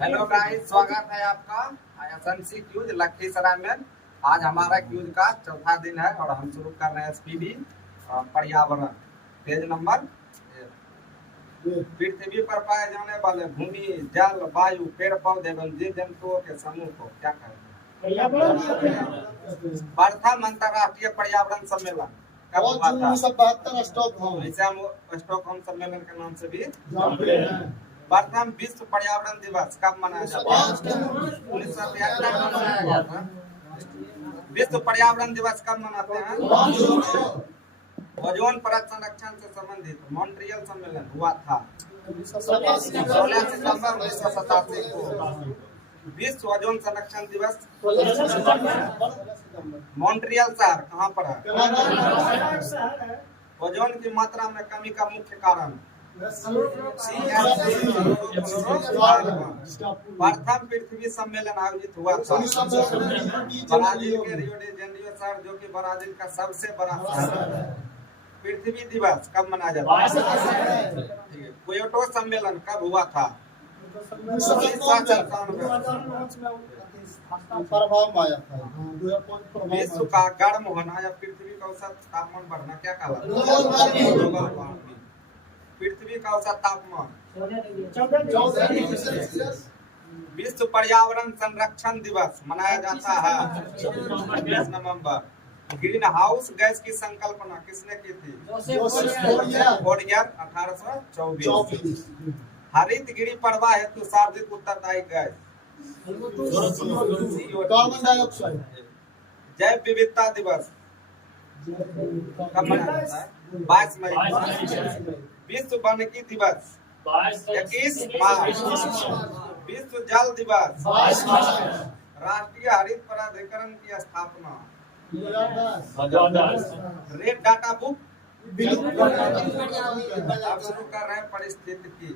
Hello guys, स्वागत है आपका एसएनसी क्यूज लखीसराय में। आज हमारा क्यूज का चौथा दिन है और हम शुरू कर रहे हैं एसपीडी पर्यावरण। पेज नंबर पृथ्वी पर पाए जाने वाले भूमि, जल, वायु, पेड़ पौधे एवं जीव जंतुओं के समूह को क्या कहते हैं? प्रथम अंतर्राष्ट्रीय पर्यावरण सम्मेलन कब हुआ था? 1972 स्टॉकहोम। इसे हम स्टॉकहोम सम्मेलन के नाम से भी जानते हैं। प्रथम विश्व पर्यावरण दिवस कब मनाया जाता है? 1973 में मनाया गया था। विश्व पर्यावरण दिवस कब मनाते हैं? ओजोन परत संरक्षण से संबंधित मॉन्ट्रियल सम्मेलन हुआ था 16 सितंबर 1987 को। विश्व ओजोन संरक्षण दिवस मॉन्ट्रियल शहर कहाँ पर है? ओजोन की मात्रा में कमी का मुख्य कारण प्रथम पृथ्वी सम्मेलन आयोजित हुआ था ब्राजील के रियो डी जेनेरियो शहर, जो कि ब्राजील का सबसे बड़ा शहर है। पृथ्वी दिवस कब मनाया जाता है? क्योटो सम्मेलन कब हुआ था? 1994 में। विश्व का गर्म होना या पृथ्वी का औसत तापमान बढ़ना क्या कहलाता है? पृथ्वी का औसत तापमान 14 विश्व पर्यावरण संरक्षण दिवस मनाया जाता है 20 नवंबर। ग्रीन हाउस गैस की संकल्पना किसने की थी? फोरियर 1824। हरित गिरी प्रवाह हेतु सर्वाधिक उत्तरदायी गैस कार्बन डाइऑक्साइड। जैव विविधता दिवस कब मनाया जाता है? 22 मई। विश्व वानिकी दिवस 21 मार्च। विश्व जल दिवस 22 मार्च। राष्ट्रीय हरित प्राधिकरण की स्थापना 2010। रेड डाटा बुक आप शुरू कर रहे हैं पारिस्थितिकी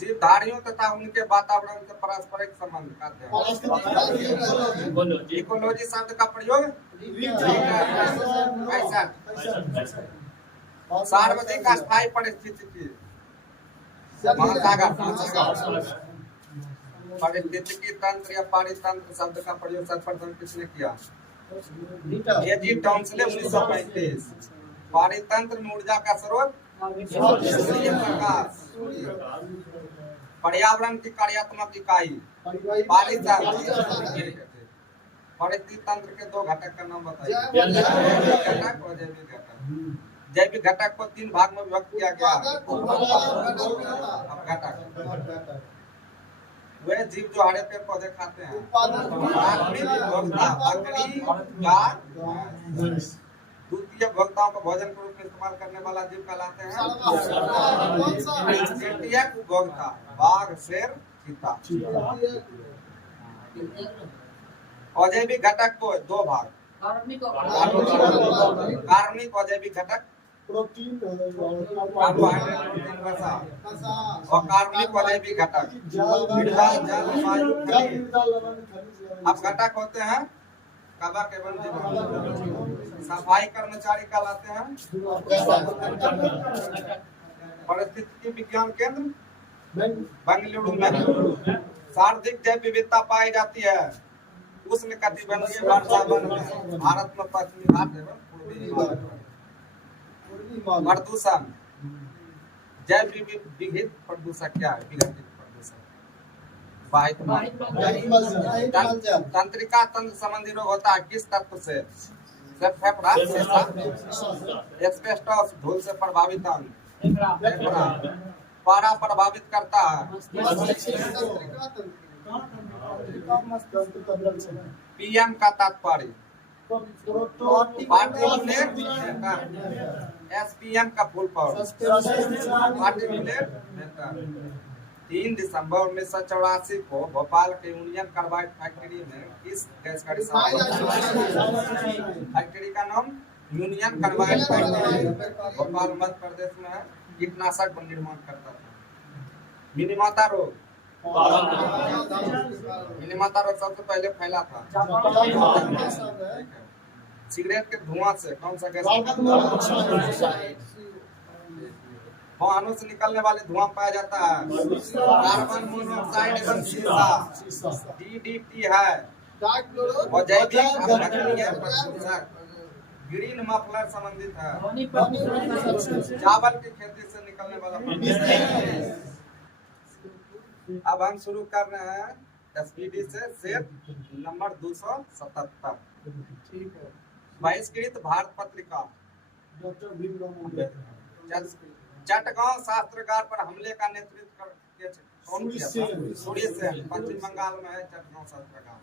जीवधारियों तथा उनके वातावरण के पारस्परिक संबंध का अध्ययन। इकोलॉजी शब्द का प्रयोग सार्वजनिक स्थायी परिस्थितिकी पारिस्थितिकी तंत्र या पारितंत्र शब्द का प्रयोग सर्वप्रथम किसने किया? एजी टॉम्सले 1935। पारितंत्र में ऊर्जा का स्रोत प्रकाश। पर्यावरण की कार्यात्मक इकाई पारितंत्र। परिस्थितंत्र के दो घटक का नाम बताइए। घटक और जैविक घटक। जैविक घटक को 3 भाग में विभक्त किया गया। घटक वे जीव जो हरे पेड़ पौधे खाते हैं। द्वितीय भोक्ताओं को भोजन के रूप में इस्तेमाल करने वाला जीव कहलाते हैं तृतीयक उपभोक्ता बाघ, शेर, चीता। अजैविक घटक को 2 भाग कार्बनिक अजैविक घटक प्रोटीन, कार्बोहाइड्रेट, प्रोटीन, वसा और कार्बनिक अजैविक घटक जल, वायु, खनिज। अब घटक होते हैं कवक एवं जीवाणु। सफाई कर्मचारी कहलाते हैं पारिस्थितिकी विज्ञान केंद्र बेंगलुरु में। सर्वाधिक जैव विविधता पाई जाती है उष्ण कटिबंधीय वर्षावन में, भारत में पश्चिमी घाट एवं पूर्वी हिमालय। प्रदूषण जैव विविध प्रदूषक क्या है? विघटित तंत्रिका तंत्र संबंधी रोग होता है किस तत्व से? फेफड़ा, एस्बेस्टोस धूल से प्रभावित अंग, पारा प्रभावित करता है। पीएम का तात्पर्य एसपीएम का फुल फॉर्म 3 दिसंबर 1984 को भोपाल के यूनियन कार्बाइड फैक्ट्री में किस गैस का फैक्ट्री का नाम union carbide factory Bhopal Madhya Pradesh में है। कीटनाशक निर्माण करता था। मिनीमाता रोग सबसे पहले फैला था। सिगरेट के धुआं से कौन सा गैस? वाहनों से निकलने वाले धुआं पाया जाता है। कार्बन मोनोऑक्साइड एवं सीसा DDT है। और जैविक अपघटनीय प्रदूषक ग्रीन मफलर संबंधित है। चावल की खेती से निकलने वाला प्रदूषण। अब हम शुरू कर रहे हैं SPD से सेट नंबर 277। बहिष्कृत भारत पत्रिका डॉक्टर भीमराव अम्बेडकर। चटगांव शास्त्रागार पर हमले का नेतृत्व कौन किया था? सूर्य सेन। पश्चिम बंगाल में है चटगांव शास्त्रागार।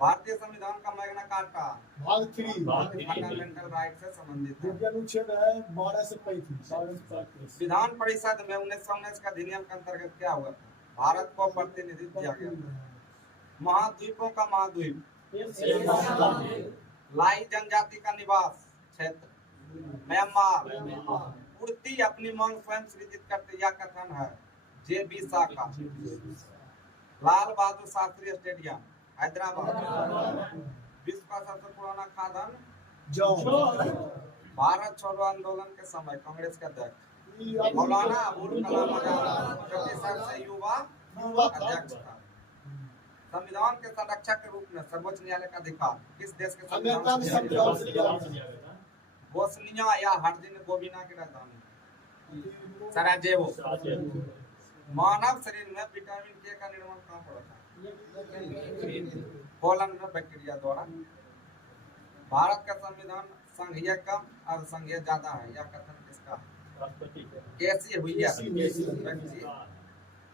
भारतीय संविधान का मैग्ना कार्टा भाग 3 फंडामेंटल राइट से संबंधित है। अनुच्छेद है 12 से 35। विधान परिषद में 1919 का अधिनियम के अंतर्गत क्या हुआ था? भारत को प्रतिनिधित्व दिया गया था। महाद्वीपों का महाद्वीप लाई जनजाति का निवास क्षेत्र म्यांमार। कुर्ती अपनी मांग स्वयं सृजित करते यह कथन है JB शाह का। लाल बहादुर शास्त्री स्टेडियम हैदराबाद। विश्व का सबसे पुराना खादन भारत छोड़ो आंदोलन के समय कांग्रेस के अध्यक्ष मौलाना अबुल कलाम आजाद सबसे युवा अध्यक्ष था। संविधान के संरक्षक के रूप में सर्वोच्च न्यायालय का अधिकार किस देश के संविधान से दिया गया? बोस्निया या हर्जेगोविना की राजधानी सराजेवो। मानव शरीर में विटामिन K का निर्माण कहाँ पर होता है? कोलन में बैक्टीरिया द्वारा। भारत का संविधान संघीय कम और संघीय ज्यादा है, यह कथन किसका है? कैसी हुई है?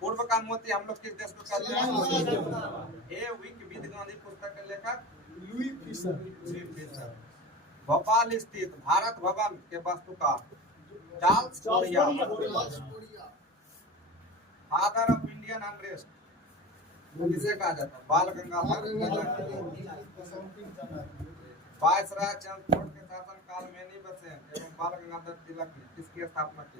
पूर्व का मोती हम लोग किस देश को कहते हैं? ए विक विद गांधी पुस्तक के लेखक लुई फिशर। भोपाल स्थित भारत भवन के वास्तुकार Charles Korea. Father of Indian unrest किसे कहा जाता है? बाल गंगाधर। वायसराय चंद्रचूड़ के शासन काल में नहीं बसे एवं बाल गंगाधर तिलक ने किसकी स्थापना की?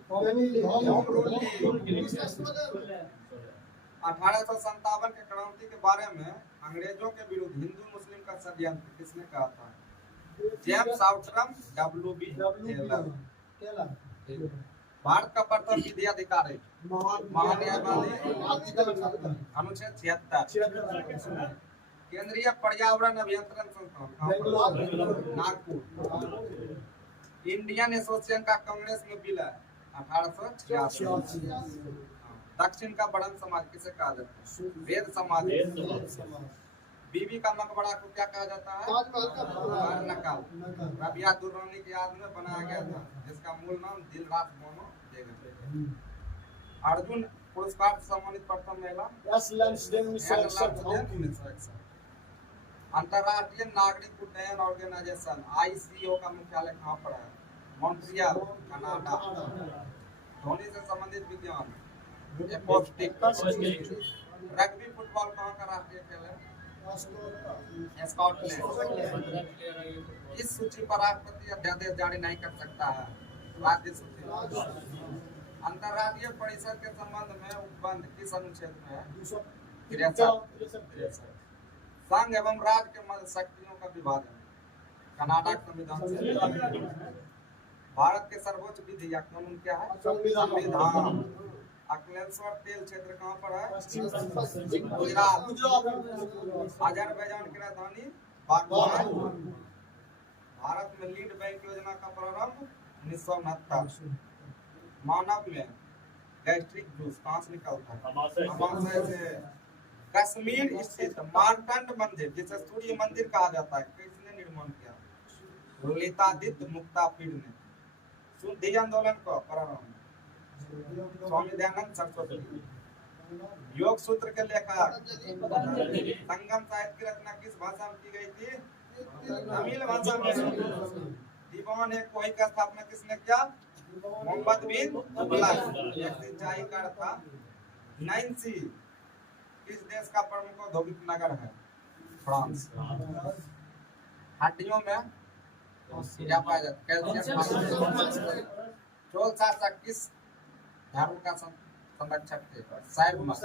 1857 के क्रांति के बारे में अंग्रेजों के विरुद्ध हिंदू मुस्लिम का षड्यंत्र किसने कहा था? James Outram WB Taylor. Bharat का प्रथम विधि अधिकारी महान्यायवादी अनुच्छेद 76। केंद्रीय पर्यावरण अभियंत्रण संस्थान नागपुर। इंडियन एसोसिएशन का कांग्रेस में विलय 1886। दक्षिण का बड़न समाज किसे कहा जाता है? वेद समाज। बीबी का मकबरा को क्या कहा जाता है? नकाल। रबिया दुर्रानी की याद में बनाया गया था, जिसका मूल नाम दिलरास मोनो बेगम। अर्जुन पुरस्कार से सम्मानित प्रथम महिला अंतर्राष्ट्रीय नागरिक उड्डयन ऑर्गेनाइजेशन ICO का मुख्यालय कहाँ पर है? Montreal Canada. ध्वनि से संबंधित विज्ञान रग्बी फुटबॉल कहाँ का राष्ट्रीय खेल है? स्कॉटलैंड। इस सूची पर राष्ट्रपति अध्यादेश जारी नहीं कर सकता है। राज्य सूची। अंतर्राष्ट्रीय परिषद के संबंध में उपबंध किस अनुच्छेद में है? 63। संघ एवं राज्य के मध्य शक्तियों का विभाजन कनाडा के संविधान से। भारत के सर्वोच्च विधि या कानून क्या है? संविधान। अकलेश्वर तेल क्षेत्र कहाँ पर है? गुजरात। अजरबैजान की राजधानी बाकू है। भारत में लीड बैंक योजना का प्रारंभ 1969। मानव में गैस्ट्रिक जूस कहाँ से निकलता है? अमाशय से। कश्मीर स्थित मार्कंड मंदिर जिसे सूर्य मंदिर कहा जाता है किसने निर्माण किया? ललितादित्य मुक्तापीड़ ने। शुद्धि आंदोलन को प्रारंभ स्वामी दयानंद सरस्वती। योग सूत्र के लेखक संगम साहित्य की रचना किस भाषा में की गई थी? तमिल भाषा में। दीवान एक कोई का स्थापना किसने किया? मोहम्मद बिन तुगलक। सिंचाई का था। नैन्सी किस देश का प्रमुख औद्योगिक नगर है? फ्रांस। हड्डियों में क्या पाया जाता है? कैल्शियम। चोल शासक किस धर्म का संरक्षक थे? शैव मत।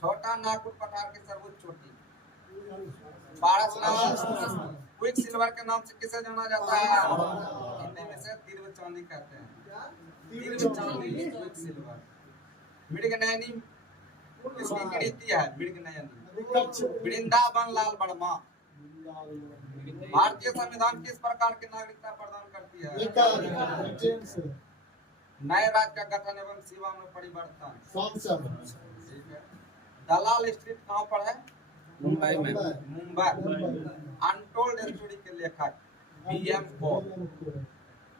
छोटा नागपुर पठार की सर्वोच्च चोटी पारसनाथ क्विक सिल्वर के नाम से किसे जाना जाता है? हिंदी में से तीव्र चांदी कहते हैं। सिल्वर मृगनयनी किसकी कृति है? मृगनयनी। वृंदावन लाल वर्मा। भारतीय संविधान किस प्रकार की नागरिकता प्रदान करती है? नए राज्य का गठन एवं सेवा में परिवर्तन। ठीक है। दलाल स्ट्रीट कहाँ पर है? मुंबई में। मुंबई। अनटोल्ड स्टोरी के लेखक बीएम पॉल।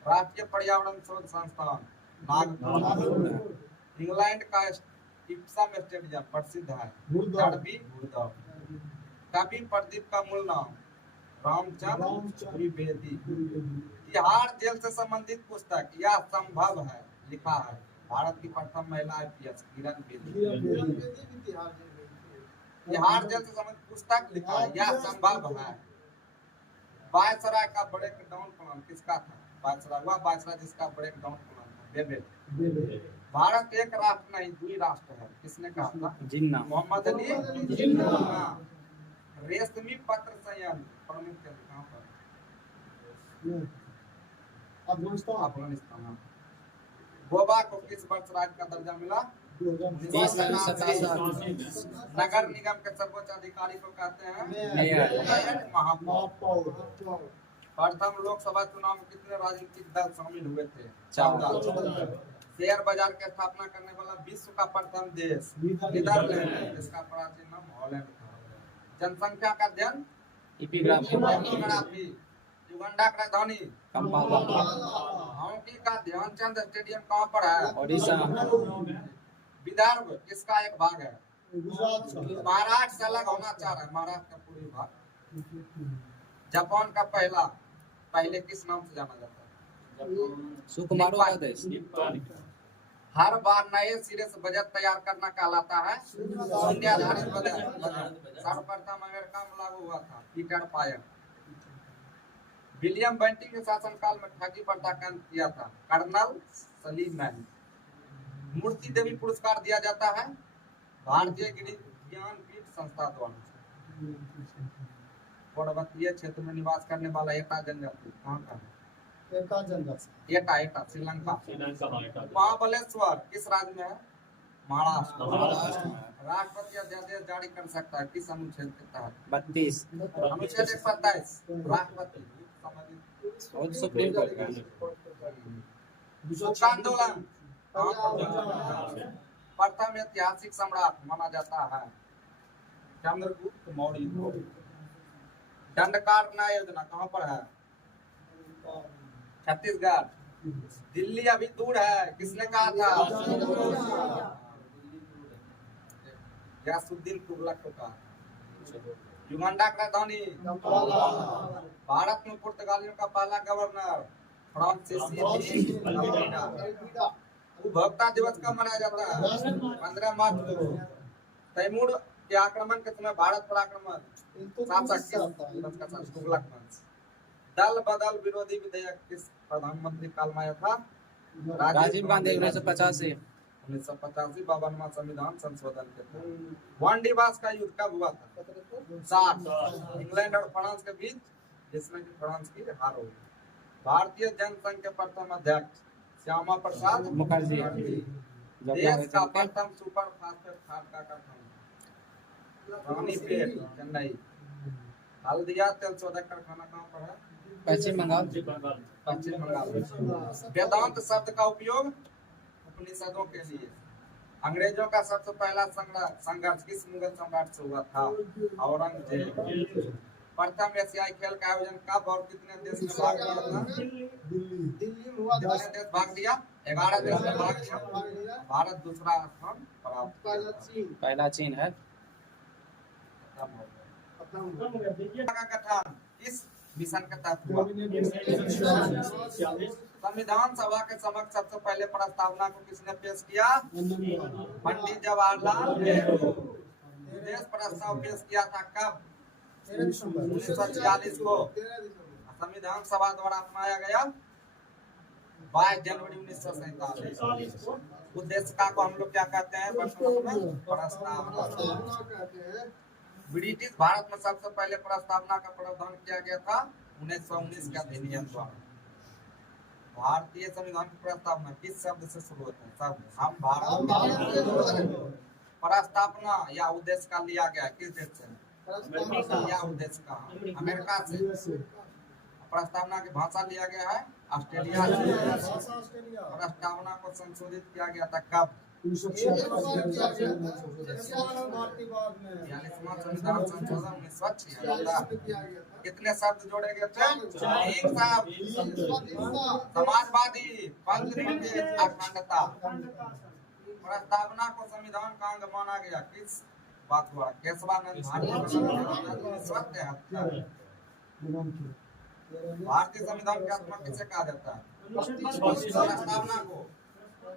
राष्ट्रीय पर्यावरण शोध संस्थान नागपुर। इंग्लैंड का इप्सम स्टेडियम प्रसिद्ध है। डार्बी भूदव। कवि प्रदीप का मूल नाम रामचंद्र त्रिवेदी। तिहाड़ जेल से संबंधित पुस्तक यह संभव है लिखा है भारत की प्रथम महिला आईपीएस किरण बेदी। तिहाड़ जेल से संबंधित पुस्तक लिखा है यह संभव है। वायसराय का ब्रेक डाउन प्लान किसका था? वायसराय हुआ वायसराय जिसका ब्रेक डाउन प्लान था बेबेल। भारत एक राष्ट्र नहीं दुई राष्ट्र है किसने कहा था? जिन्ना। मोहम्मद अली जिन्ना। रेशमी पत्र संयंत्र प्रमुख केंद्र कहाँ पर? अफगानिस्तान। गोवा को किस वर्ष राज्य का दर्जा मिला? 1987। नगर निगम के सर्वोच्च अधिकारी को कहते हैं मेयर। महापौर। प्रथम लोकसभा चुनाव में कितने राजनीतिक दल शामिल हुए थे? 14। शेयर बाजार की स्थापना करने वाला विश्व का प्रथम देश नीदरलैंड। इसका प्राचीन नाम हॉलैंड था। जनसंख्या का अध्ययन एपिग्राफी। युगांडा की राजधानी कंपाला। हॉकी का ध्यानचंद स्टेडियम कहाँ पर है? ओडिशा। विदर्भ किसका एक भाग है? महाराष्ट्र से अलग होना चाह रहा है महाराष्ट्र का पूरी भाग। जापान का पहले किस नाम से जाना जाता है? सुकुमारो का देश। हर बार नए सिरे से बजट तैयार करना कहलाता है शून्य आधारित बजट। सर्वप्रथम अमेरिका में लागू हुआ था पीटर पायर। विलियम बेंटिंग के शासनकाल में ठगी पर दंड किया था कर्नल सलीमैन। मूर्ति देवी पुरस्कार दिया जाता है भारतीय ज्ञानपीठ संस्था द्वारा। पर्वतीय क्षेत्र में निवास करने वाला एटा जनजाति कहाँ का है? एटा श्रीलंका। महाबलेश्वर किस राज्य में है? महाराष्ट्र। राष्ट्रपति अध्यादेश जारी कर सकता है किस अनुच्छेद के तहत? 32। अनुच्छेद 127। राष्ट्रपति सुप्रीम कोर्ट। आंदोलन प्रथम ऐतिहासिक सम्राट माना जाता है चंद्रगुप्त मौर्य। दंडकारण्य योजना कहाँ पर है? छत्तीसगढ़। दिल्ली अभी दूर है किसने कहा था? गयासुद्दीन तुगलक को कहा। युगांडा की राजधानी भारत में पुर्तगालियों का पहला गवर्नर फ्रांसीसी डी। उपभोक्ता दिवस कब मनाया जाता है? 15 मार्च को। तैमूर के आक्रमण के समय भारत पर आक्रमण तुगलक वंश। दल बदल विरोधी विधेयक किस प्रधानमंत्री काल में आया था? राजीव गांधी 1985। 1985 52वां संविधान संशोधन के तहत। वन दिवस का युद्ध कब हुआ था? 60 इंग्लैंड और फ्रांस के बीच जिसमें कि फ्रांस की हार हो गई। भारतीय जनसंघ के प्रथम अध्यक्ष श्यामा प्रसाद मुखर्जी। देश का प्रथम सुपर फास्फेट खाद का कारखाना रानीपेट चेन्नई। हल्दिया तेल शोधक कारखाना कहाँ पर है? पश्चिम बंगाल। पश्चिम बंगाल। वेदांत शब्द का उपयोग उपनिषदों के लिए। अंग्रेजों का सबसे पहला संघर्ष किस मुगल सम्राट से हुआ था? औरंगजेब। प्रथम एशियाई खेल का आयोजन कब और कितने देश में भाग लिया था? दिल्ली कितने देश भाग लिया? 11 देश में भाग लिया। भारत दूसरा स्थान प्राप्त किया। पहला चीन है। का गठन किस मिशन के तहत हुआ? संविधान सभा के समक्ष सबसे पहले प्रस्तावना को किसने पेश किया? पंडित जवाहरलाल नेहरू। विदेश प्रस्ताव पेश किया था कब? 1946 को। संविधान सभा द्वारा अपनाया गया 22 जनवरी 1947। उद्देश्य को हम लोग क्या कहते हैं वर्तमान में? प्रस्तावना। ब्रिटिश भारत में सबसे पहले प्रस्तावना का प्रावधान किया गया था 1919 के अधिनियम द्वारा। भारतीय संविधान की प्रस्तावना किस शब्द से शुरू होता है? शब्द हम हम भारत। भारत प्रस्तावना या उद्देश्य का लिया गया किस देश से? के या उद्देश्य का अमेरिका से। यूएसए प्रस्तावना की भाषा लिया गया है ऑस्ट्रेलिया से। भाषा ऑस्ट्रेलिया प्रस्तावना को संशोधित किया गया था कब? 1946 में 46वां संविधान संशोधन 1946 किया गया था। कितने शब्द जोड़े गए थे? एक शब्द समाजवादी, पंथ अखंडता। प्रस्तावना को संविधान का अंग माना गया किस बात द्वारा? केशवानंद भारतीय संविधान की आत्मा किसे कहा जाता है?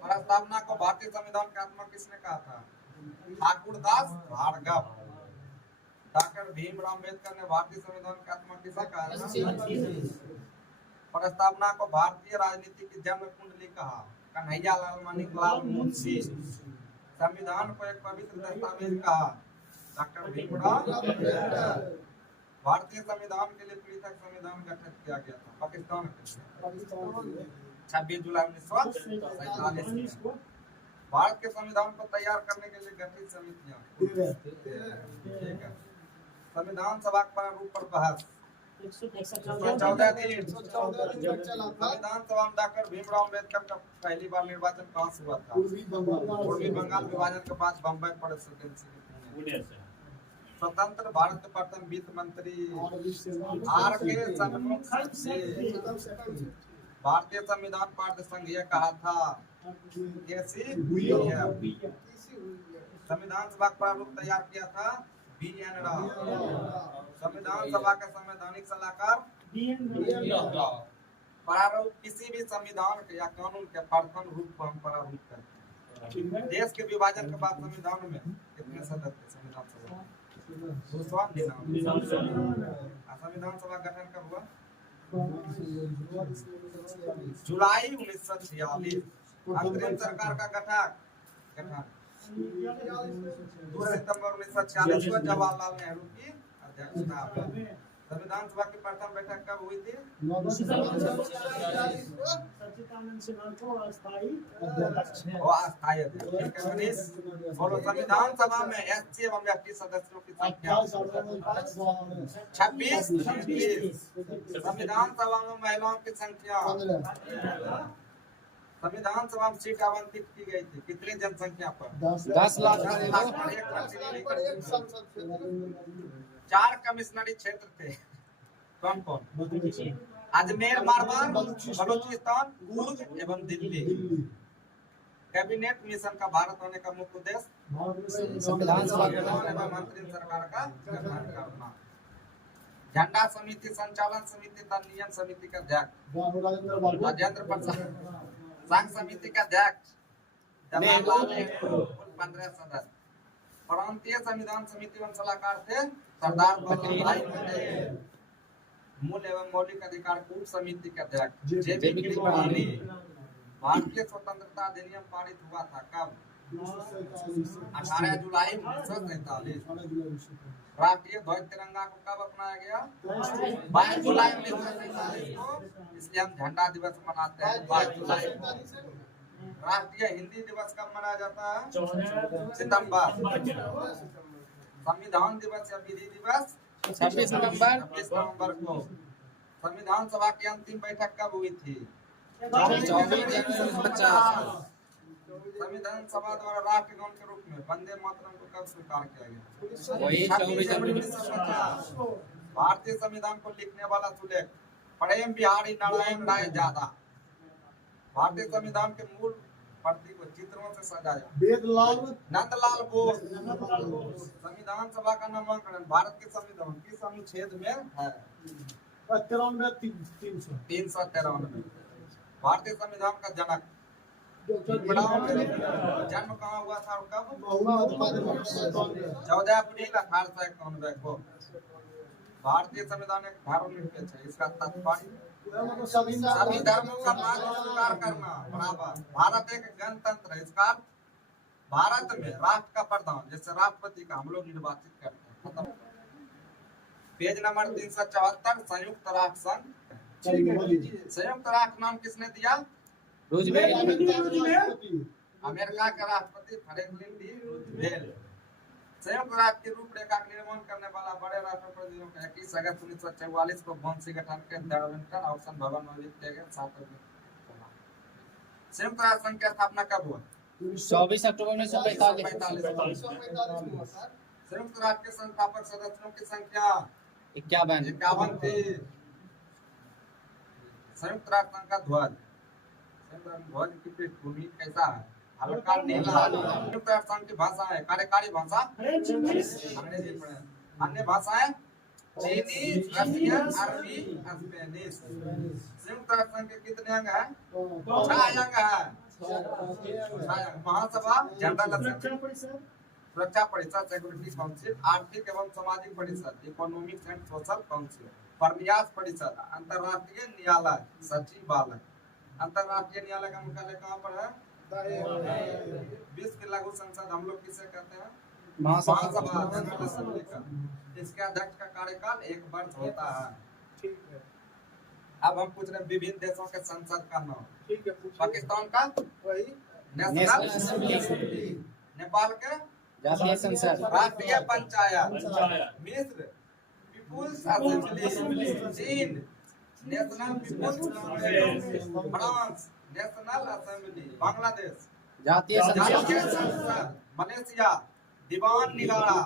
प्रस्तावना को भारतीय संविधान की आत्मा किसने कहा था? ठाकुरदास भार्गव। डॉक्टर भीमराव अम्बेडकर ने भारतीय संविधान की आत्मा किसे कहा था? प्रस्तावना को भारतीय राजनीति की जन्म कुंडली कहा। कन्हैयालाल मणिलाल मुंशी। संविधान को एक पवित्र दस्तावेज कहा। डॉक्टर भीमराव अम्बेडकर। भारतीय संविधान के लिए पृथक संविधान गठित किया गया था पाकिस्तान में 26 जुलाई 1947 में। भारत के संविधान को तैयार करने के लिए गठित समितियां। ठीक है। संविधान सभा का प्रारूप पर बहस 14 दिन। संविधान सभा में डॉक्टर भीमराव अम्बेडकर का पहली बार निर्वाचन कहाँ से हुआ था? पूर्वी बंगाल विभाजन के बाद बम्बई प्रेसिडेंसी। स्वतंत्र भारत के प्रथम वित्त मंत्री आर के षणमुख से। भारतीय संविधान पार्टी संघीय कहा था। संविधान सभा का प्रारूप तैयार किया था बी.एन. राव। संविधान सभा का संवैधानिक सलाहकार प्रारूप किसी भी संविधान के या कानून के प्रथम रूप को हम प्रारूप करते हैं। देश के विभाजन के बाद संविधान में कितने सदस्य संविधान सभा? संविधान सभा गठन कब हुआ? जुलाई 1946। अंतरिम सरकार का गठन 2 सितंबर 1946 को जवाहरलाल नेहरू की अध्यक्षता में। संविधान सभा की प्रथम बैठक कब हुई थी? अस्थायी अध्यक्ष। बोलो संविधान सभा में एससी एवं एसटी सदस्यों की संख्या 26। संविधान सभा में महिलाओं की संख्या। संविधान सभा में सीट आवंटित की गई थी कितनी जनसंख्या पर? 10 लाख। 4 कमिश्नरी क्षेत्र थे। कौन कौन? अजमेर, मारवाड़, बलूचिस्तान, कुर्ग एवं दिल्ली। कैबिनेट मिशन का भारत होने का मुख्य उद्देश्य संविधान सभा एवं अंतरिम सरकार का गठन करना। झंडा समिति, संचालन समिति तथा नियम समिति का अध्यक्ष राजेंद्र प्रसाद। संघ समिति का अध्यक्ष जवाहरलाल नेहरू। 15 सदस्य। प्रांतीय संविधान समिति एवं सलाहकार थे सरदार वल्लभ भाई पटेल। मूल एवं मौलिक अधिकार कूट समिति के अध्यक्ष जे.बी. कृपलानी। भारतीय स्वतंत्रता अधिनियम पारित हुआ था कब? 18 जुलाई 1947। राष्ट्रीय ध्वज तिरंगा को कब अपनाया गया? 22 जुलाई 1947 को। इसलिए हम झंडा दिवस मनाते हैं 22 जुलाई। राष्ट्रीय हिंदी दिवस कब मनाया जाता है? 14 सितंबर। संविधान दिवस या विधि दिवस 26 नवंबर को। संविधान सभा की अंतिम बैठक कब हुई थी? 24 जनवरी 1950। संविधान सभा द्वारा राष्ट्रगान के रूप में वंदे मातरम को कब स्वीकार किया गया? वही 24 जनवरी 1950। भारतीय संविधान को लिखने वाला सुलेख प्रेम बिहारी नारायण राय यादव। भारतीय संविधान के मूल प्रति को चित्रों से सजाया नंदलाल बोस। संविधान सभा का नामांकन भारत के संविधान किस अनुच्छेद में है? 393। भारतीय संविधान का जनक जन्म कहाँ हुआ था और कब? 14 अप्रैल 1891 को। भारतीय संविधान एक धर्मनिरपेक्ष है। इसका तात्पर्य सभी धर्मों का मान स्वीकार करना बराबर। भारत एक गणतंत्र है। इसका भारत में राष्ट्र का प्रधान जैसे राष्ट्रपति का हम लोग निर्वाचित करते हैं। पेज नंबर 374 संयुक्त राष्ट्र संघ संयुक्त राष्ट्र नाम किसने दिया? रूजवेल्ट। अमेरिका के राष्ट्रपति फ्रैंकलिन डी रूजवेल्ट। संयुक्त राष्ट्र की रूपरेखा का निर्माण करने वाला बड़े राष्ट्रपतियों का 21 अगस्त 1944 को वाशिंगटन के डार्लिंगटन औसन भवन में किया गया। संयुक्त राष्ट्र संघ की स्थापना कब हुआ? 24 अक्टूबर 1945। संयुक्त राष्ट्र के संस्थापक सदस्यों की संख्या 51 थी। संयुक्त राष्ट्र संघ का ध्वज, संयुक्त राष्ट्र ध्वज की पृष्ठभूमि कैसा है? हल्का नीला। संयुक्त राष्ट्र संघ की भाषा है कार्यकारी भाषा अंग्रेजी पढ़े। अन्य भाषाएं चीनी, रशियन, अरबी, स्पेनिश। संयुक्त राष्ट्र संघ के कितने अंग हैं? 6 अंग हैं। महासभा, जनरल असेंबली, सुरक्षा परिषद, सिक्योरिटी काउंसिल, आर्थिक एवं सामाजिक परिषद, इकोनॉमिक एंड सोशल काउंसिल, प्रन्यास परिषद, अंतर्राष्ट्रीय न्यायालय, सचिवालय। अंतर्राष्ट्रीय न्यायालय का मुख्यालय कहाँ पर है? विश्व की लघु संसद हम लोग किसे कहते हैं? महासभा, जनरल असेंबली का। इसके अध्यक्ष का कार्यकाल 1 वर्ष होता है। अब हम पूछ रहे हैं विभिन्न देशों के संसद का नाम। पाकिस्तान का नेशनल असेंबली, नेपाल के जातीय संसद, राष्ट्रीय पंचायत, मिस्र पीपुल्स असेंबली, चीन national people's congress, France national assembly, Bangladesh Jatiya Jatiya Sangsad, संसद, Malaysia Dewan Negara,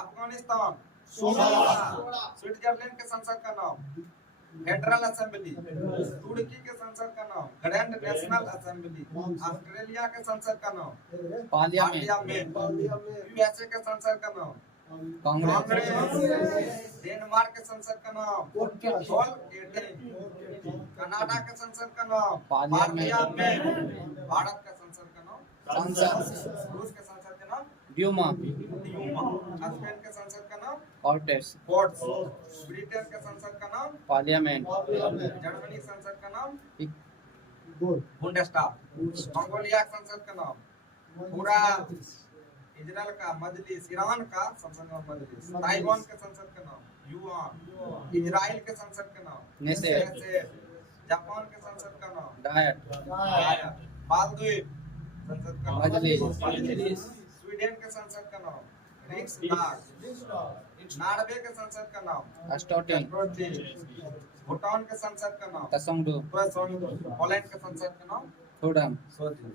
Afghanistan Switzerland के संसद का नाम फेडरल असेंबली, तुर्की के संसद का नाम ग्रैंड नेशनल असेंबली, ऑस्ट्रेलिया के संसद का नाम पार्लियामेंट, यूएसए के संसद का नाम कांग्रेस, डेनमार्क के संसद का नाम कनाडा के संसद का नाम पार्लियामेंट, भारत का संसद का नाम संसद, रूस के संसद का नाम ड्यूमा, स्पेन के संसद का नाम कॉर्टेस, कोर्ट्स, ब्रिटेन के संसद का नाम पार्लियामेंट, जर्मनी संसद का नाम बुंडेस्टाग, मंगोलिया के संसद का नाम पूरा, इजराइल का मजलिस, ईरान का संसद का मजलिस, ताइवान के संसद का नाम युआन, इजराइल के संसद का नाम नेसेट, जापान के संसद का नाम डायट, मालदीव संसद का नाम मजलिस, स्वीडन के संसद का नाम रिक्सडाग, नॉर्वे के संसद का नाम अस्टोटिन, भूटान के संसद का नाम तसंगडू, पोलैंड के संसद का नाम थोडम। सोची।